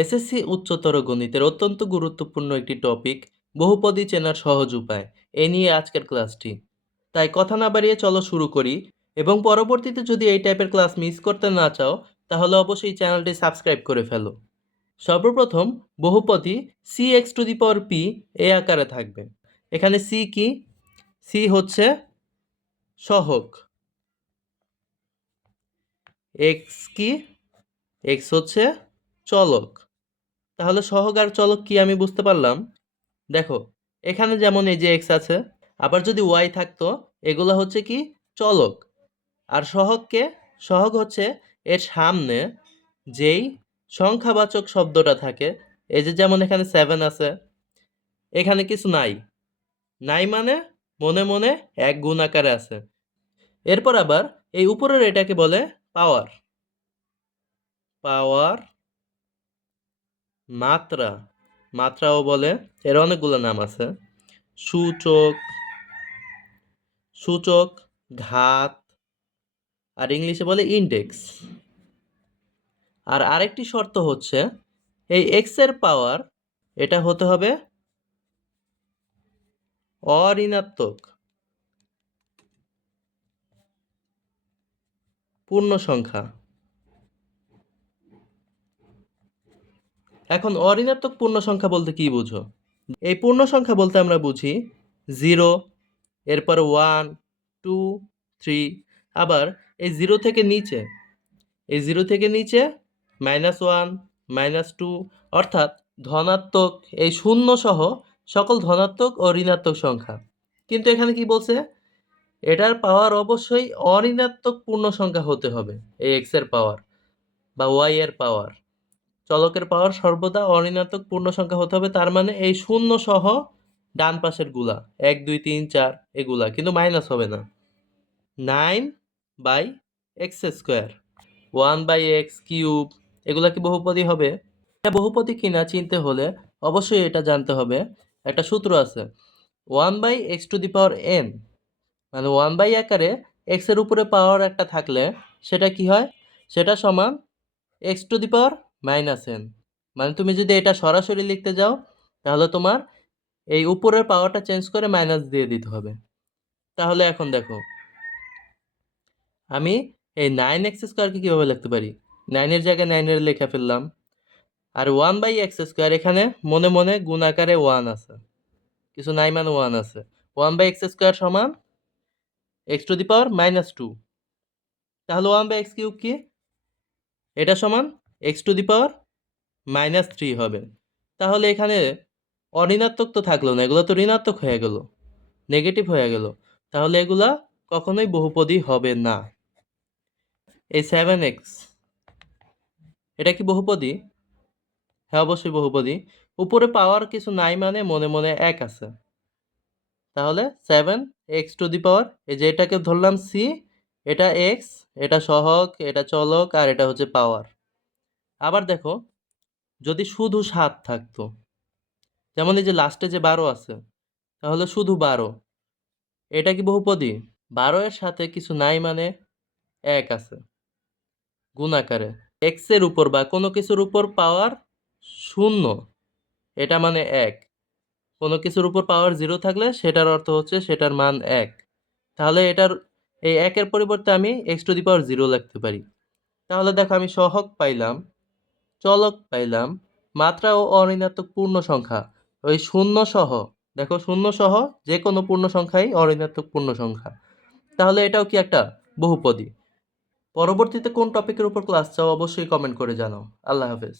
SSC উচ্চতর গণিতের অত্যন্ত গুরুত্বপূর্ণ একটি টপিক বহুপদী চেনার সহজ উপায় এ নিয়ে আজকের ক্লাসটি। তাই কথা না বাড়িয়ে চলো শুরু করি, এবং পরবর্তীতে যদি এই টাইপের ক্লাস মিস করতে না চাও তাহলে অবশ্যই চ্যানেলটি সাবস্ক্রাইব করে ফেলো। সর্বপ্রথম বহুপদী C X to the power P এ আকারে থাকবে। এখানে সি কি? সি হচ্ছে সহগ। এক্স কি? এক্স হচ্ছে চলক। তাহলে সহগ আর চলক কি আমি বুঝতে পারলাম। দেখো, এখানে যেমন এই যে এক্স আছে, আবার যদি ওয়াই থাকতো, এগুলো হচ্ছে কি চলক। আর সহগকে, সহগ হচ্ছে এর সামনে যেই সংখ্যাবাচক শব্দটা থাকে। এই যে যেমন এখানে 7 আছে, এখানে কিছু নাই। নাই মানে মনে মনে এক গুণ আকারে আছে। এরপর আবার এই উপরের এটাকে বলে পাওয়ার। পাওয়ার, মাত্রা, মাত্রাও বলে। এর অনেকগুলো নাম আছে। সূচক, সূচক, ঘাত, আর ইংলিশে বলে ইনডেক্স। আর আরেকটি শর্ত হচ্ছে এই এক্স এর পাওয়ার এটা হতে হবে অঋণাত্মক পূর্ণ সংখ্যা। এখন অঋণাত্মক পূর্ণ সংখ্যা বলতে কি বুঝো? এই পূর্ণ সংখ্যা বলতে আমরা বুঝি 0, এরপর 1, 2, 3, আবার এই 0 থেকে নিচে, এই 0 থেকে নিচে -1, -2, অর্থাৎ ধনাত্মক এই শূন্য সহ সকল ধনাত্মক ও ঋণাত্মক সংখ্যা। কিন্তু এখানে কি বলছে? এটার পাওয়ার অবশ্যই অঋণাত্মক পূর্ণ সংখ্যা হতে হবে। এই এক্স এর পাওয়ার বা ওয়াই এর পাওয়ার, চলকের পাওয়ার সর্বদা অঋণাত্মক পূর্ণ সংখ্যা হতে হবে। তার মানে এই শূন্য সহ ডান পাশের গুলা 1, 2, 3, 4 এগুলা কিন্তু মাইনাস হবে না। 9/x², 1/x³ এগুলা কি বহুপদী হবে? এটা বহুপদী কিনা চিনতে হলে অবশ্যই এটা জানতে হবে। একটা সূত্র আছে, 1/x⁴n, মানে 1 আকারে এক্স এর উপরে পাওয়ার একটা থাকলে সেটা কি হয়? সেটা সমান x⁻⁻n। মানে তুমি যদি এটা সরাসরি লিখতে যাও তাহলে তোমার এই উপরের পাওয়ারটা চেঞ্জ করে মাইনাস দিয়ে দিতে হবে। তাহলে এখন দেখো, আমি এই 9x² কিভাবে লিখতে পারি? 9 এর জায়গায় 9 এর লেখা ফেললাম। আর 1/x² এখানে মনে মনে গুণ আকারে 1 আছে, কিছু নাই মানে 1 আছে। 1/x² সমান x⁻²। তাহলে 1/x³ কি? এটা সমান x⁻³ হবে। তাহলে এখানে অঋণাত্মক তো থাকলো না, এগুলো তো ঋণাত্মক হয়ে গেল, নেগেটিভ হয়ে গেল। তাহলে এগুলা কখনোই বহুপদী হবে না। এই 7x, এটা কি বহুপদী? হ্যাঁ, অবশ্যই বহুপদী। উপরে পাওয়ার কিছু নাই মানে মনে মনে 1 আছে। তাহলে 7x⁻, এই যে এটাকে ধরলাম সি, এটা এক্স, এটা সহগ, এটা চলক, আর এটা হচ্ছে পাওয়ার। আবার দেখো, যদি শুধু 7 থাকতো, যেমন এই যে লাস্টে যে 12 আছে, তাহলে শুধু 12, এটা কি বহুপদী? 12 এর সাথে কিছু নাই মানে 1 আছে গুণ আকারে। এক্স এর উপর বা কোনো কিছুর উপর পাওয়ার 0, এটা মানে 1। কোনো কিছুর উপর পাওয়ার 0 থাকলে সেটার অর্থ হচ্ছে সেটার মান 1। তাহলে এটার এই 1 এর পরিবর্তে আমি x⁻0 লিখতে পারি। তাহলে দেখো, আমি সহগ পাইলাম, চলক পাইলাম, মাত্রা ও অঋণাত্মক পূর্ণ সংখ্যা ওই শূন্য সহ। দেখো, শূন্য সহ যে কোনো পূর্ণ সংখ্যাই অঋণাত্মক পূর্ণ সংখ্যা। তাহলে এটাও কি একটা বহুপদী। পরবর্তীতে কোন টপিকের উপর ক্লাস চাও অবশ্যই কমেন্ট করে জানাও। আল্লাহ হাফেজ।